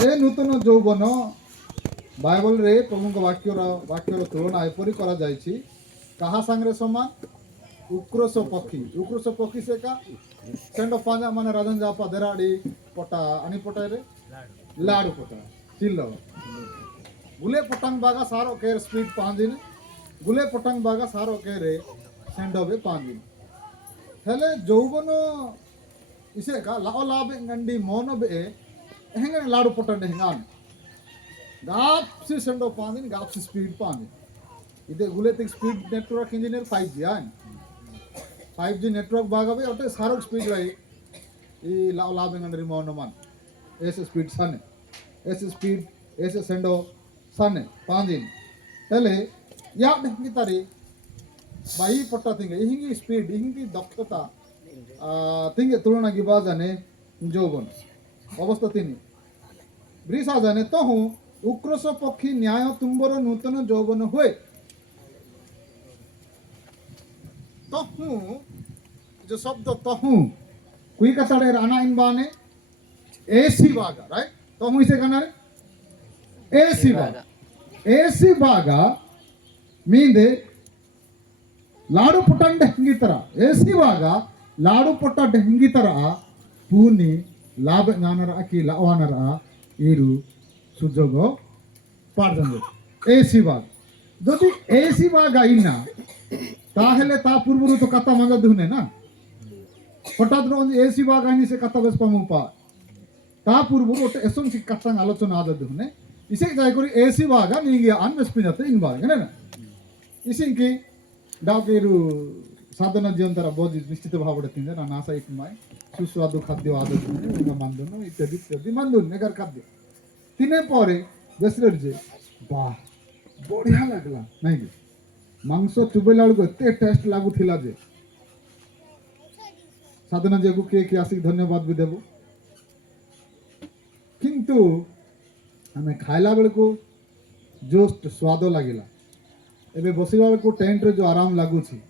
ए नूतन यौवन बाइबल रे प्रभु वाक्यर तुलना एपरी करा जायछि कहा सांगरे समान उक्रोश पक्षी से का सेंड पांजा माने राजन जापा देराड़ी पटा अनि पटा रे लाडू पटा चिल्लो गुले पटंग बागा सारो केर स्पीड 5 दिन गुले पटंग बागा सारो केरे सेंड बे 5 दिन हेले यौवन इसे का लाओ लाबे गंडी मोनो बे हेंगे लाडू पटा हेंगान गाप से सेंड 5 दिन गाप से स्पीड 5 दिन इदे गुले तक स्पीड नेटवर्क इंजीनियर 5G आन 5G नेटवर्क बागा बे ओटे सारो स्पीड रही ई लाओ लाबे गंडी मोनो मान ऐसे स्पीड साने ऐसे स्पीड ऐसे सेंडो साने 5 दिन हेले या ढंगी तारी बाई पट्टा थिंगे हिंगी स्पीड हिंगी दक्षता थिंगे तुलना की बाजाने যৌবন অবস্থা তিনি ব্রিসা জানে তহু উক্রস পক্ষী ন্যায় তুম্বর নূতন যৌবন হয়ে তহু जो शब्द तहु कुई कतड़े राना इनबाने एसी बागा राइट तहु इसे कहना रे एसी बागा मींदे लाडू पुटन ढंगी तरह एसी बागा लाडू पुट्टा ढंगी तरह पूनी लाभ नानर की लावानर इरु सुजोगो पार्जन एसी बाग যদি एसी बागा इना ताहले ता पूर्वरु तो कथा मंजा दुने ना हठात एसी बाग आनी से कथा बेस पमुपा ता पूर्वरु ओटे एसम सी कथा आलोचना आदा दुने इसे जाय करी एसी बागा नीगे आन बेस पिनते इन बाग ना इसिं की डाकेरु साधना जीवन तारा बहुत निश्चित भाव तिंदे ना नासा इकमाय सुस्वादु खाद्य आदत उनका मानदन इत्यादि इत्यादि मानदन नेगर खाद्य तिने परे बेसर जे वाह बढ़िया लागला नहीं कि मांस चुबेला को एते टेस्ट लागू थिला जे साधना जेगु के आसिक धन्यवाद भी देबो किंतु हमें खाइला बेल को जो स्वाद लागिला एबे बसिला बेल को टेंट रे जो आराम लागू छी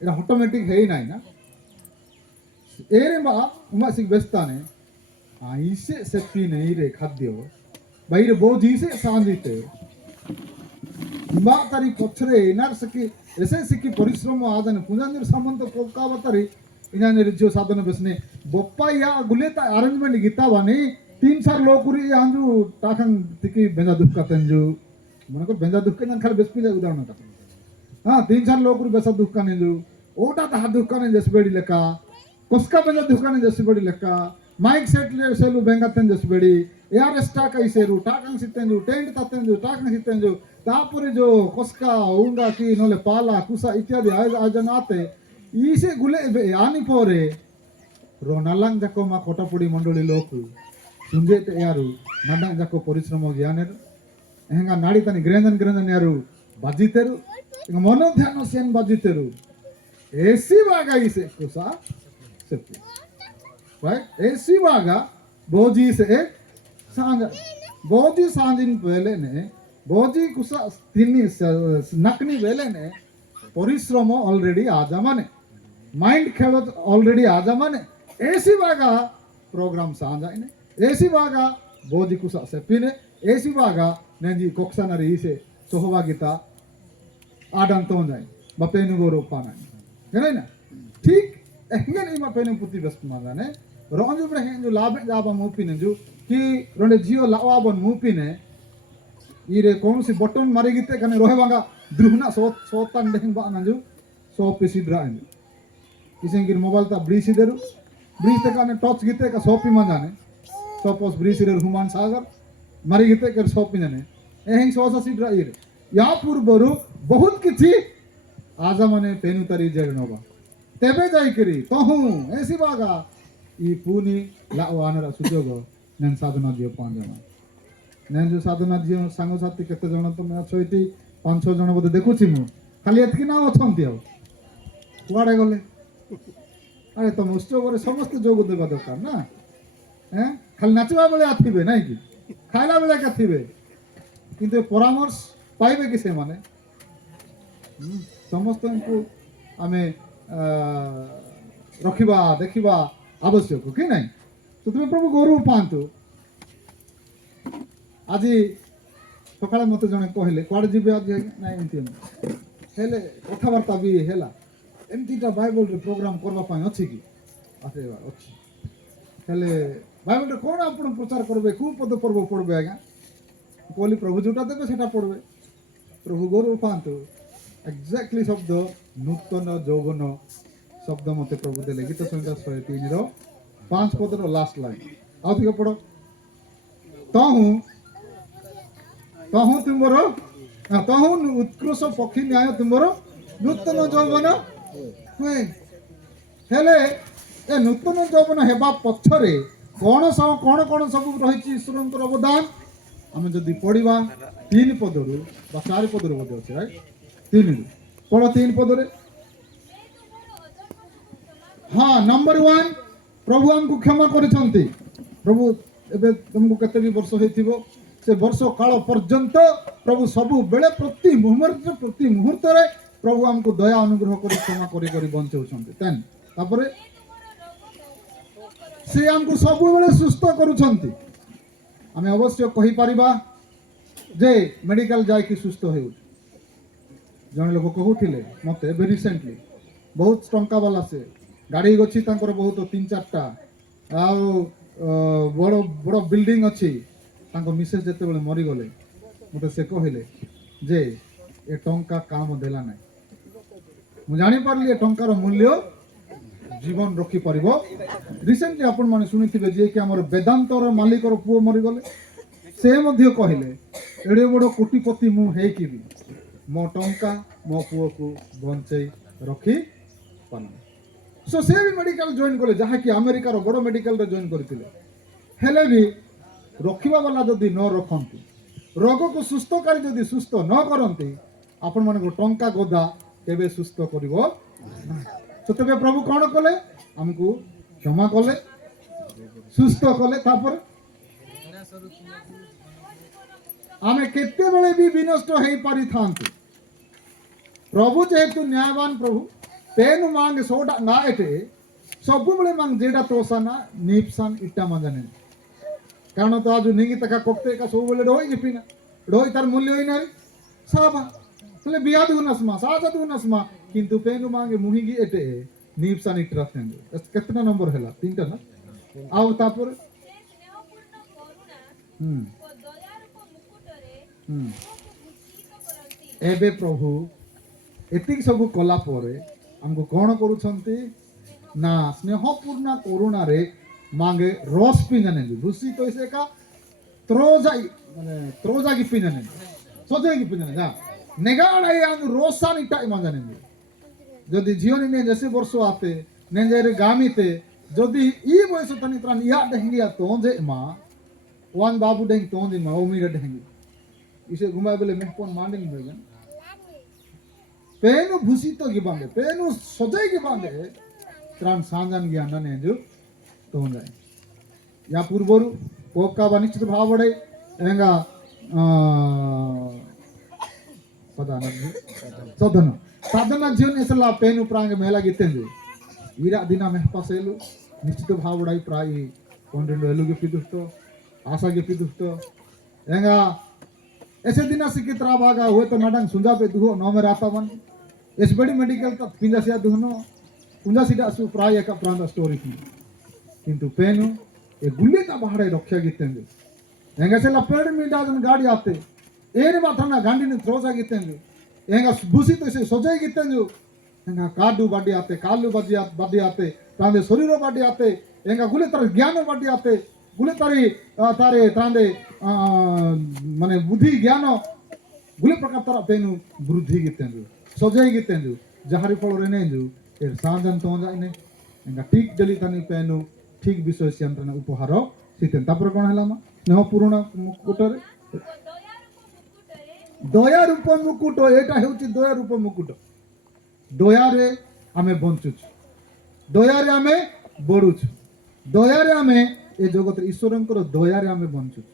एटा ऑटोमेटिक है ही नहीं ना एरे बा उमा सिक बेस्ताने आइसे सेपी नहीं रे खाद्य बाहिर बोझी से सांजिते बा तारी पछरे इनार सकी ऐसे सिकी परिश्रम आदन पुंजांजर सामंत कोकावतरी इनाने जो साधन बेसने बप्पा या गुलेता अरेंजमेंट गीता वानी 3-4 लोकुरी आंजू टाकन तिकी बेंजा दुक्का तंजू मनको बेंजा दुक्का न खाली बेसपी उदाहरण का हां 3-4 लोकुरी बेसा दुक्का नेजू ओटा ता दुक्का ने जसबेडी लेका कोस्का बेंजा दुक्का ने जसबेडी लेका माइक सेट ले सेलु बेंगा तन जसबेडी यार स्टाक ऐसेरू टाकन सितेंजू टेंट ततेंजू टाकन सितेंजू तापुरे जो कोस्का उंगा की नोले पाला कुसा इत्यादि आयोजन आते इसे गुले आनी पोरे रोनालंग जाको मा कोटापुड़ी मंडली लोकु सुंजेते यारू नडंग जाको परिश्रम ज्ञानेर हेंगा नाड़ी तनी ग्रेंजन यारू बाजितेरू मनो ध्यान सेन बाजितेरू एसी बागा इसे कुसा सेप्पी राइट एसी बागा बोजी से सांजा बोजी सांजिन पहले ने बोजी कुसा तिनी नकनी वेले ने परिश्रम ऑलरेडी आजा माने माइंड खेल ऑलरेडी आजा माने एसी बागा प्रोग्राम सांजाइने एसी बागा बोजी कुसा सेपिने एसी बागा नेजी कोक्सानरी इसे सहभागिता आडन तो जाए बपेनु गोरो पाना है ना ठीक एंगन इमा पेनु पुति बेस्ट माने रोंजु ब्रहे जो लाभ जाबा मुपिने जो कि रोंडे जियो लावाबन मुपिने इरे कौन सी बटन मारे गीते कने रोहे बांगा द्रुहना सोतन देहिं बा नजु सो पीसी ड्राइन इसेंगिर मोबाइल ता ब्रीसी देरु ब्रीस ते कने टच गीते का सोपी मंजाने सपोज ब्रीसी रे हुमान सागर मारे गीते कर सोपी जाने एहिं सोसा सी ड्राइर या पूर्वरु बहुत किछि आजा मने पेनु तरी जेरनोबा तेबे जाई करी तहु एसी बागा ई पूनी लावानरा सुजोगो नन साधना दियो पांजमा नैन जो साधना जी सांग साथी केते जण तमे अछो इति 5-6 जण बोधे देखुछि मु खाली एतकी ना अछंती हो कुआडे गले अरे तुम उत्सव रे समस्त जोग देबा दरकार ना हैं खाली नाचबा बेले आथिबे नै कि खाइला बेले काथिबे किंतु परामर्श पाइबे कि से माने समस्त को आमे रखिबा देखिबा आवश्यक कि नै तो तुम प्रभु गौरव पांतु आज सकाଳେ मते जने कहले कुआडे जीवे आज नाइ एमती हेले कथबार्ता भी हेला एमतीटा बाइबल रे प्रोग्राम करबा पई अछि कि आसे अछि हेले बाइबल रे कोन आपण प्रचार करबे को पद पर्व पढ़बे आज्ञा कहली प्रभु जोटा देबे सेटा पढ़बे प्रभु गौरव पांतु एक्जाक्टली शब्द नूतन यौवन शब्द मते प्रभु देले गीत संहिता 103 रो 5 पद रो लास्ट लाइन आउ ठीक पढ़ो तहु तहु तुमरो तहु उत्कृष्ट पक्षी न्याय तुमरो नूतन यौवन हुए हेले ए नूतन यौवन हेबा पछरे कोन सब रही ईश्वर अवदान आम जदि पढ़ा 3 पदरु 4 पदरु बोधे अच्छे राइट 3 पढ़ 3 पदरे हाँ नंबर 1 प्रभु हमको क्षमा करिसंती प्रभु एबे तुमको केते भी वर्ष हेथिबो से वर्ष काल पर्यंत प्रभु सबु बेले प्रति मुहूर्त रे प्रभु हमको दया अनुग्रह करी क्षमा करी बंचौछंती तेन तापरे से हमको सबु बेले सुस्थ करूछंती आमे अवश्य कहि परिबा जे मेडिकल जाय कि सुस्थ हेउ जने लोक कहूथिले मते एबे रिसेंटली बहुत टंका वाला से गाड़ी गछि तांकर बहुत 3-4टा आ बड़ बड़ बिल्डिंग अछि तांको मिसेस जते बेले मरि गले मते से कहिले जे ए टंका काम देला नै मु जानि परली ए टंकार मूल्य जीवन रखी परिबो रिसेंटली आपण माने सुनिथिबे जे कि हमर वेदांतर मालिकर पुओ मरि गले से मध्य कहिले एडे बड़ कोटिपति मु हे कि भी मो टंका मो पुओ को बंचै रखी पान सो से भी मेडिकल जॉइन कले जहा कि अमेरिका रो बड़ मेडिकल रे जॉइन करथिले हेले भी रखिबा वाला जदि न रखंती रोग को सुस्थ करी जदि सुस्थ न करंती आपण माने टंका गोदा केबे सुस्थ करिवो तो तबे प्रभु कौन कले हमको क्षमा कले सुस्थ कले तापर आमे केते बेले भी विनष्ट हेई पारि थांती प्रभु जेहेतु न्यायवान प्रभु पेन मांग सोडा ना एटे सब बेले मांग जेडा तोसाना नीपसान इट्टा मांगने कारण तो आज निंगी तका कोक्ते का सब बेले डोई गिपिना डोई तार मूल्य होई नारी साबा तले बिया दुनसमा साजा दुनसमा किंतु पेनु मांगे मुहिगी एटे नीपसान इट्रा थेंगे कितना नंबर हैला 3टा ना आउ तापर एबे प्रभु एतिक सब कला परे हमको कौन करूछंती ना स्नेहपूर्ण करुणा रे मांगे रस पिनने भूसी तो इसे का त्रोजा की पिनने सोजे की पिनने ना नेगाड़ा यान रोसान इटा मांगने जदि जीवन ने जैसे वर्ष आते ने जेरे गामीते जदि ई बयस तनी त्रान या देंगिया तोंजे मा वन बाबू देंग तोंजे मा ओमीरा देंगी इसे घुमा बेले मेहपन मांडिंग मेगन पेनु भूसी तो गिबांगे पेनु सजाई गिबांगे त्रान सांजन ज्ञान ने जो तोंजे या पूर्वरु कोका वनिश्चित भाव बड़े एंगा पता नहीं सदन साधना जीवन इसला पेनु प्रांग मेला गितेंगे ईरा दिना मेहपासेलु निश्चित भाव बड़ाई प्राई कोंडेंडो एलु गे पिदुस्तो आशा गे पिदुस्तो एंगा ऐसे दिना सिकित्रा भागा हुए तो नाडंग सुंजा पे दुहो नौ में राता मन इस बड़ी मेडिकल का पिंजा सिया दुहनो पुंजा सिदा सु प्राय का प्रांत स्टोरी की किंतु पेनु ए गुल्ले का बाहर रक्षा गितेंगे एंगा से लपेड़ में डाजन गाड़ी आते एरे माथना गांडी ने थ्रोजा गितेंगे एंगा बुसी तो से सजाई गितेंगे एंगा काडू बाडी आते कालू बाडी आते तांदे शरीरो बाडी आते एंगा गुले तर ज्ञान बाडी आते गुले तारी तारे तांदे माने बुद्धि ज्ञान गुले प्रकार तारा पेनु वृद्धि गितेंगे सजाई गितेंगे जहारी फल रे नेंजु ए सांजन तो जाने एंगा ठीक डली तानी पेनु ठीक विषय सियंत्रन उपहार सितेन तापर कोन हला मा स्नेह पूर्ण मुकुटरे दया रूप मुकुट एटा हेउची दया रूप मुकुट दया रे आमे बंचुछु दया रे आमे बढुछु दया रे आमे ए जगत ईश्वरंकर दया रे आमे बंचुछु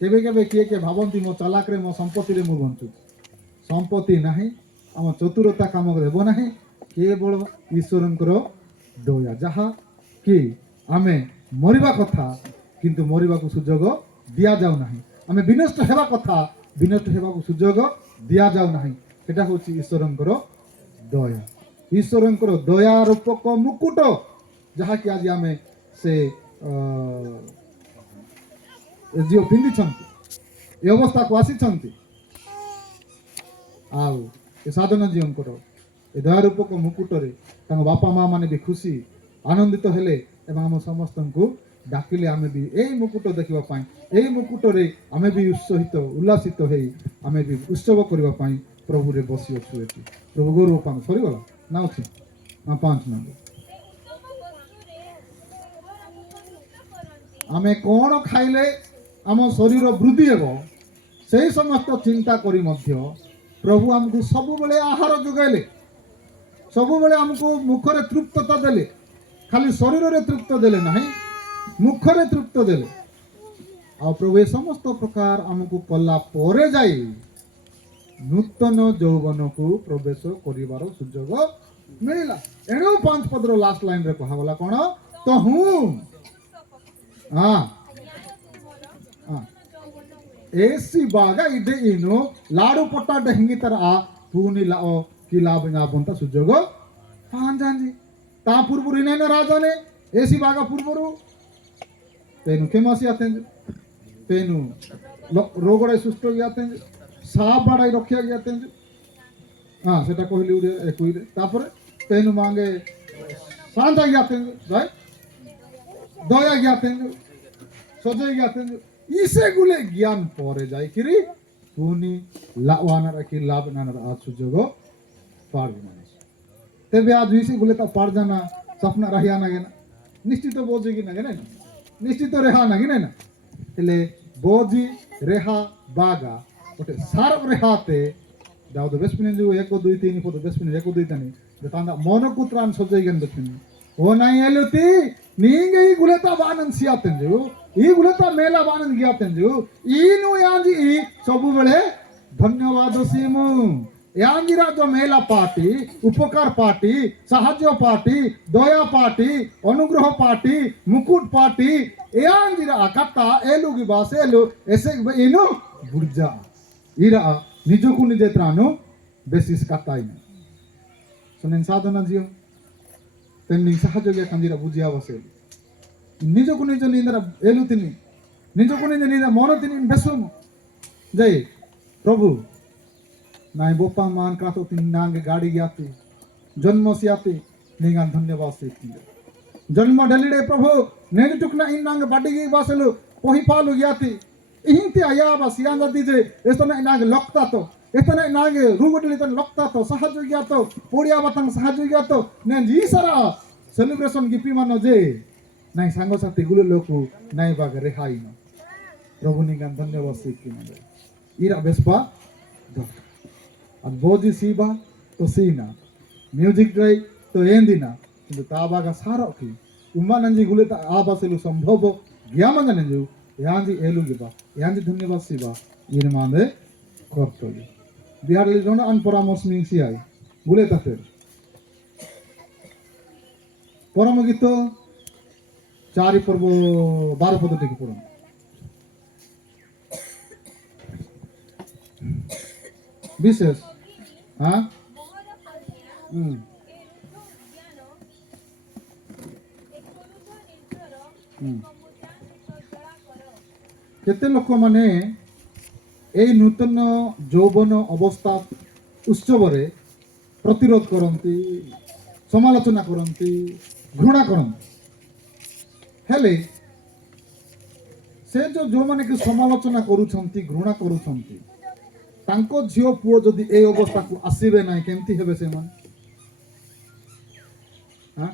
केबे केबे किए के भाबंती मो चालाक रे मो संपत्ति रे मो बंचुछु संपत्ति नाही आम चतुरता काम देबो नाही केवल ईश्वरंकर दया जहा कि आमे मरिबा कथा किंतु मरिबा को सुजोग दिया जाउ नाही आमे विनष्ट हेबा कथा विनष्ट हेबाकु सुजोग दिया जाउ नाही सेटा होची ईश्वरंकर दया ईश्वरंकर दया रूपक मुकुट जहा कि आज आमे से जियो पिंदी छंती ए अवस्था को आसी छंती आउ ए साधना जीवनकर ए दया रूपक मुकुट रे तांग बापा माँ माने भी खुशी आनंदित हेले एवं आम समस्त को डाकिले आमे भी ए मुकुट देखिबा पाई ए मुकुट रे आमे भी उत्साहित उल्लासित हेई आमे भी उत्सव करबा पाई प्रभु रे बसी अछु एति प्रभु गोरु पान सरी गला ना अछि ना 5 नंबर आमे कोन खाइले आम शरीर वृद्धि हेबो सेही समस्त चिंता करी मध्य प्रभु हमको सब बेले आहार जोगाइले सब बेले हमको मुखरे तृप्तता देले खाली शरीर रे तृप्त देले नहीं मुखरे तृप्त देले आ प्रभु ए समस्त प्रकार हमको कला परे जाई नूतन यौवन को प्रवेश करिवार सुजोग मिलिला एणु 5 पदर लास्ट लाइन रे कहा गला कोन तो हूं हां एसी बागा इदे इनो लाडू पट्टा डहंगी तर आ पूनी लाओ की लाभ ना बनता सुजोग पान जानजी ता पूर्वरु इने राजा ने एसी बागा पूर्वरु पेनु केमासी आते पेनु रोगड़े सुस्त याते साफ बाड़ाई रखिया गयाते हां सेटा कहली उडे एकुइरे तापर पेनु मांगे शांता गयाते राइट दया गयाते सजय गयाते इसे गुले ज्ञान परे जाय किरी पुनी लावाना रखी लाभ नाना आज सुजोग पार मानस तेबे आज इसे गुले ता पार जाना सपना रहिया ना गेना निश्चित बोझी ना गेना निश्चित रेहा ना गेना એટલે बोझी रेहा बागा ओटे सारब रेहाते दाउद बेस्पिन जो 1 2 3 पद बेस्पिन 1 2 तनी तांदा मोनकुत्रान सजय गेन बेस्पिन ओ नाही एलुती नींगे ई गुलेता बानन सियातेन जो ई गुलेता मेला बानन गियातेन जो ईनु यांजी ई सबु बेले धन्यवाद सीमु यांजीरा जो मेला पार्टी उपकार पार्टी साहाज्य पार्टी दया पार्टी अनुग्रह पार्टी मुकुट पार्टी यांजीरा कत्ता एलु गी बासेलु एसे इनु बुर्जा इरा निजोकु निजे त्रानु बेसिस कत्ताई सुनेन साधना जियो तेमनी साहाज्य कंजीरा बुझिया बसे निजोकु निज निंदरा एलुतिनी निजोकु निज निंदा मोनतिनी बेसुम जय प्रभु नाई बोपा मान का तो तीन नांगे गाड़ी गयाती जन्म सियाती निगान धन्यवाद से जन्म डलिडे प्रभु नेज टुकना इन नांगे बाडी गी वासलु पोही पालु गयाती इहिंती आया बस यांगा दीजे एस्तने नांगे लक्ता तो एतने नांगे रुगडली तन लक्ता तो साहाज्य गया तो पोडिया बतंग साहाज्य गया तो ने जी सारा सेलिब्रेशन गिपी मानो जे नाई सांगो साथी गुलो लोकु नाई बाग रेहाई न प्रभु निगान धन्यवाद से की न इरा बेस्पा दो ಅದು ಬೋಧಿ ಸೀಬಾ तो सीना म्यूजिक ड्राई तो एंदिना किंतु ताबागा सारो की उम्मानंजी गुले ता आबासेलु संभव ग्यामंगनंजु यांजी एलुगिबा यांजी धन्यवाद सीबा इरमांदे करतोली बिहारली जोन अन परामर्श मिंसी आई गुले ताते परम गीत 4 पर्व 12 पद टिके पड़ो विशेष हाँ केते लोक माने ए नूतन यौवन अवस्था उत्सव रे प्रतिरोध करंती समालोचना करंती घृणा करंती हेले से जो माने कि समालोचना करूछंती घृणा करूछंती तांको झियो पुओ जदि ए अवस्था को आसीबे नै केमती हेबे से मन हां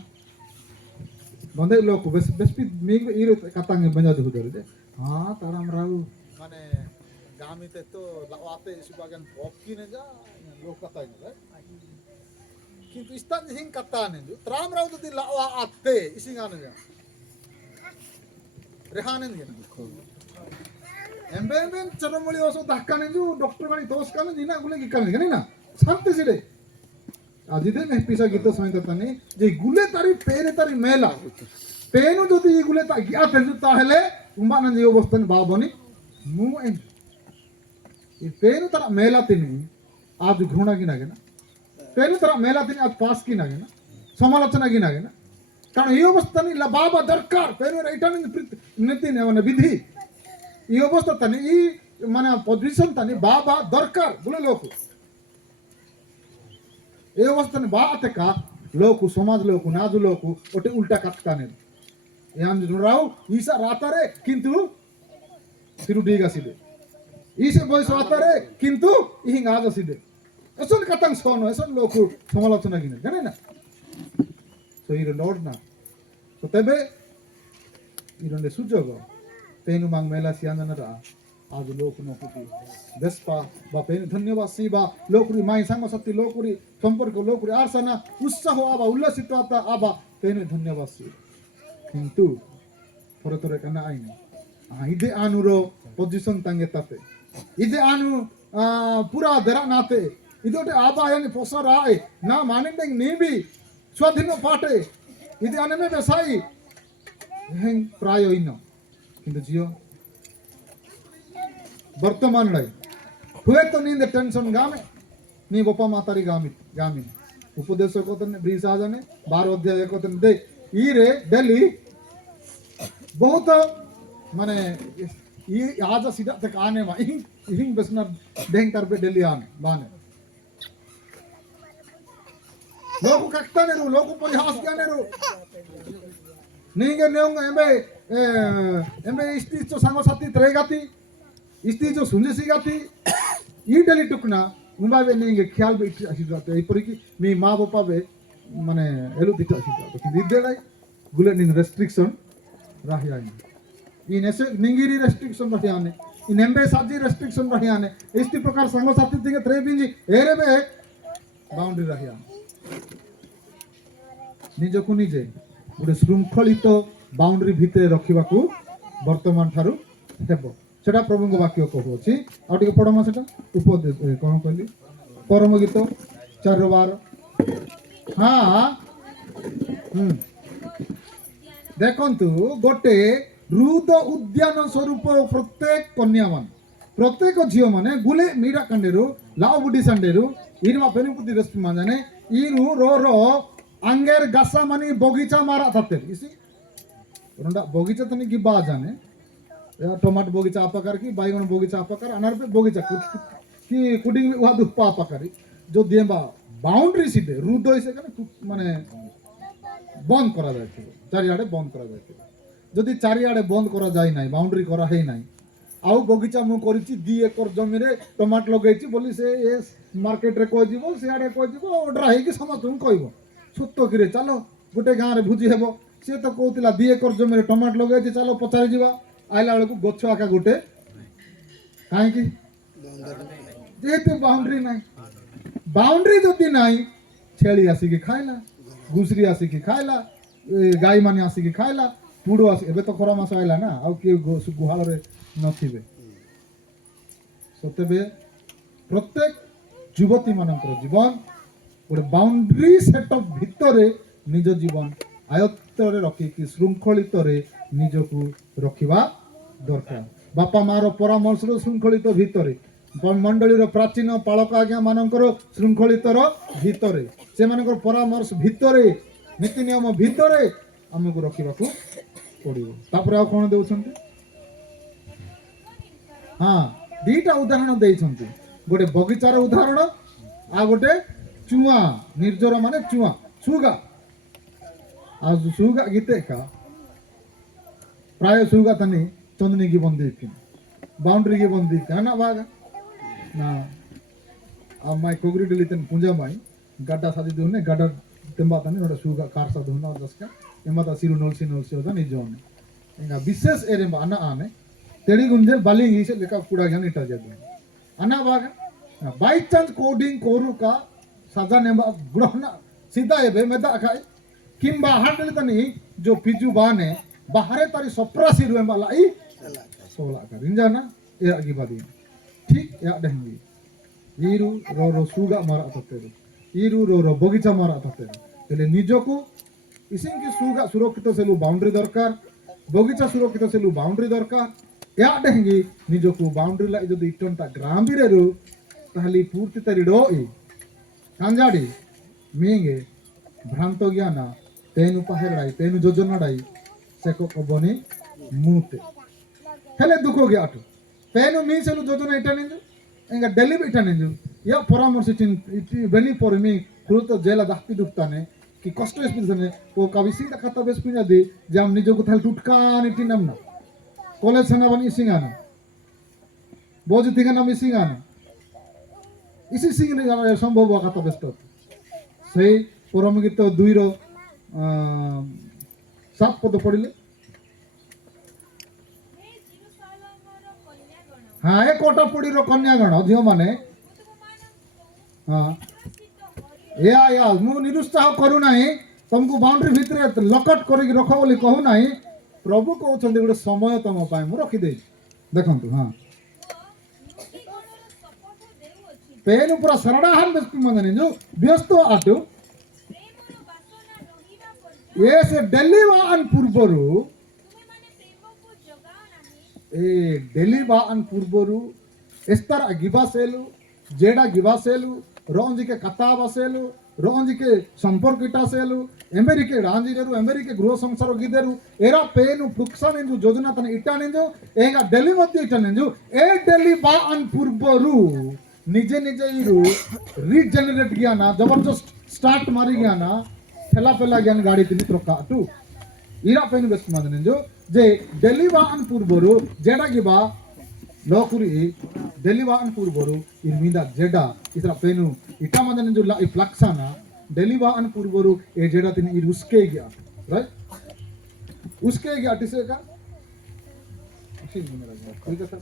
बंदे लोक बेस बेस्पि मिग इरे कतांगे बंजा दे हुदर जे हां ताराम राउ माने गामिते तो लावाते इसिबागन बक्की ने जा लोक कताय ने किंतु इस्तान हिं कता ने जो त्राम राउ जदि लावा आते इसिगाने जा रेहाने ने एम्बेन चरमली ओसो धक्काने जो डॉक्टर मानी दोष काने जिना गुले गिकाने गनी ना शांति से आजिदे ने पिसा गीत सहित तने जे गुले तारी पेरे तारी मेला पेनु जदि गुले ता गिया तेजु ताहेले उम्बानन जे अवस्थान बाबनी मु पेन तर मेला तिनी आज घृणा की नागे ना पेन तर मेला तिनी आज पास की नागे ना समालोचना की नागे ना कारण ये अवस्था नहीं बाबा दरकार पेन एटा नीति माने विधि ये अवस्था तनी ई माने पोजिशन तनी बाबा दरकार बोले लोक ये अवस्था नहीं बा आते का लोक समाज लोक नाजु लोक ओटे उल्टा काटता नहीं यान राव ईसा रातारे किंतु सिरु डीगा सिदे ईसे बयस रातारे किंतु इहिंग आज सिदे एसन कतंग सोनो एसन लोक समालोचना किने जाने ना तो इरो नोड ना तो तबे इरोंडे सुजोग पेनु मांग मेला सियानरा आज लोक नकुति देशपा बा पेनु धन्यवाद सीबा लोकुरी माई संग सत्ति लोकुरी संपर्क लोकुरी आसना उत्साह आबा उल्लासित आबा पेनु धन्यवाद सी किंतु थोरे कना आइने इदे आनुरो पोजिशन तांगे ताते इदे आनु पूरा दरा नाते इदोटे आबा यानी पोसर आए ना माने देंग नीबी स्वाधीन पाटे इदे आने में बेसाई हें प्राय इनो किंतु जियो वर्तमान लाई हुए तो नींद टेंशन गामे नी बप्पा मातारी गामी उपदेश को तने ब्रीज आ जाने 12 अध्याय को तने दे ईरे दिल्ली बहुत माने ये आज सीधा तक आने मा हिंग बसना देंग कर पे दिल्ली आने बाने लोग कक्ता ने रो लोग परिहास क्या रो नींगे नेंग एम्बे इस्ती तो संगो साथी त्रेगाती इस्ती जो सुंजे सिगाती ई डेली टुकना मुंबावे नींगे ख्याल बे इट आसी जाते ए परी की मी मां बापा बे माने एलु दिट आसी जाते कि दिदेलाई गुले नीन रेस्ट्रिक्शन राहियानी इन ऐसे निंगिरी रेस्ट्रिक्शन राहियाने इन एम्बे साजी रेस्ट्रिक्शन राहियाने इस्ती प्रकार संगो साथी दिगे त्रे बिंजी एरे बे बाउंड्री राहियाने निजको निजे गोटे श्रृंखलित बाउंड्री भितर रखिबाकू वर्तमान ठारू हेबो सेटा प्रभु वाक्य कहूँ आ पढ़मा से उपदेश कौन कहली परम गीत 4:12 हाँ देखु गोटे रुद उद्यान स्वरूप प्रत्येक कन्या मान प्रत्येक झील मैंने गुले मीरा कंडेरु लाव बुडी संडेरु इनवा पेनुपुति रेस्पी माने इनु रो अंगेर गासा मानी बगीचा मारा थाते इसी रंडा बगीचा तनी की बा जाने टमाट बगीचा आपाकार की बैगन बगीचा आपाकार अनार पे बगीचा की कुडिंग वहा दुपा आपाकारी जो देबा बाउंड्री सीधे रुद होइसे कने माने बंद करा जाय चारिआडे बंद करा जाय जदि चारिआडे बंद करा जाय नाही बाउंड्री करा हे नाही आउ बगीचा मु करिछि 2 एकर जमी रे टमाट लगैछि बोली से ए मार्केट रे कोइ जीवो से आडे कोइ जीवो ऑर्डर हे कि समस्त कहबो सत्य कि रे चलो गोटे गां रे भुजी हेबो से तो कहतिला 2 एकर जमी रे टमाट लगैछि चलो पचारि जीवा आइला बेलू गछ आका गोटे कहीं जेहेतु बाउंड्री ना बाउंड्री जदि ना छेली आसिकी खाइला घुसरी आसिकी खाइला गाई माने आसिकी खाइला पुड़ो आस एबे तो खरा मास आइला ना आ कि गुहाल रे नथिबे सतेबे प्रत्येक युवती मानकर जीवन गोटे बाउंड्री सेटअप भितरे निज जीवन आयत्तरे रखिकी श्रृंखलित निजकू रखिबा दरकार बापा मार परामर्श श्रृंखलित भितरे मंडलीर प्राचीन पालक आज्ञा मानकर श्रृंखलित भितरे से मानकर परामर्श भितरे नीति नियम भितरे आमको रखा पड़ो तापर आ कौन देउछंती हाँ दीटा उदाहरण देइछंती गोटे बगीचार उदाहरण आ गोटे चुआ निर्जर माने चुआ सुगा आज सुगा गीते का प्राय सुगा तनी चंदनी की बंदी की बाउंड्री की बंदी है ना बागा ना अब मैं कोगरी डिलीतन पुंजा माई गड्ढा सादी दूने गड्ढा तेंबा तनी नोड़ा सुगा कार सा दूना और दसका एमाता सिरु नोलसी होता निजोने इंगा विशेष एरे आना आने तेरी गुंजे बालिंग से लेका कुड़ा ज्ञान इटा जाते आना बागा बाई चांस कोडिंग कोरु का साजा ने ग्रहण सीधा एबे मेदा खाई किंबा हाटले तनी जो पिजु बाने बाहरे तारी सप्रासी रुए मलाई सोला का रिंजाना ए आगे बादी ठीक या दहंगी ईरु रो सुगा मारा ततेरु ईरु रो बगीचा मारा ततेरु तेले निजको इसिन की सुगा सुरक्षित सेलु बाउंड्री दरकार बगीचा सुरक्षित सेलु बाउंड्री दरकार या डेंगी निजो को बाउंड्री ला जो इटन ता ग्राम भी रेरु ताहली पूर्ति तरी डो ए कांजाडी मींगे भ्रांतो ज्ञाना तेनु पहेड़ाई तेनु जोजनाडाई सेको कबोनी मूते हेले दुखो गया अटो तेनु मी सेलु जोजना इटानेंजु enga delhi itanenju ya paramorsh itin beni por mi kruto jela dahti duktaने कि कष्ट स्पिसने वो कभी सीधा खाता बेस पिना दे जाम निजो को थाल टुटका निटी नमना कॉलेज सना बनी सिंगाना बोझ तिगा नाम सिंगाना इसी सिंग ने जाना संभव हुआ खाता बेस तो सही परम गीत दुई रो सात पद पढ़िले हाँ एक कोटा पुड़ी रो कन्यागण झियो माने हाँ या मु निरुत्साह करू नाही तुमको बाउंड्री भितर लकट करके रख बोली कहू नाही प्रभु कहउछन्ते गोटे समय तुम पाए मु रखी दे देखंतु हाँ पेन पूरा सरड़ा हाल बेस मंदने जो व्यस्त आटू ये से दिल्ली वान पूर्वरु ए दिल्ली वान पूर्वरु एस्तर गिबासेलु जेडा गिबासेलु रोंजी के कताब असेलु रोंजी के संपर्क इटासेलु अमेरिके रांजीरेरु अमेरिके गृह संसार गिदेरु एरा पेनु पुक्सानेंजु योजना तने इटानेंजु एगा दिल्ली मध्ये इटानेंजु ए दिल्ली वान पूर्वरु निजे निजे इरु रीजनरेट गयाना जबरदस्त स्टार्ट मारी गयाना ठेला पेला गयान गाड़ी तिनि प्रकाटु इरा पेनु बेस मादनेंजु जे दिल्ली वान पूर्वरु जेडा गिबा लोकुरी दिल्ली वान पूर्वरु इरमिंदा जेडा इसरा पेनु इटा मादनेंजु ला फ्लक्साना दिल्ली वान पूर्वरु ए जेडा तिनि इर उसके गया राइट उसके गया टिसे का ठीक है सर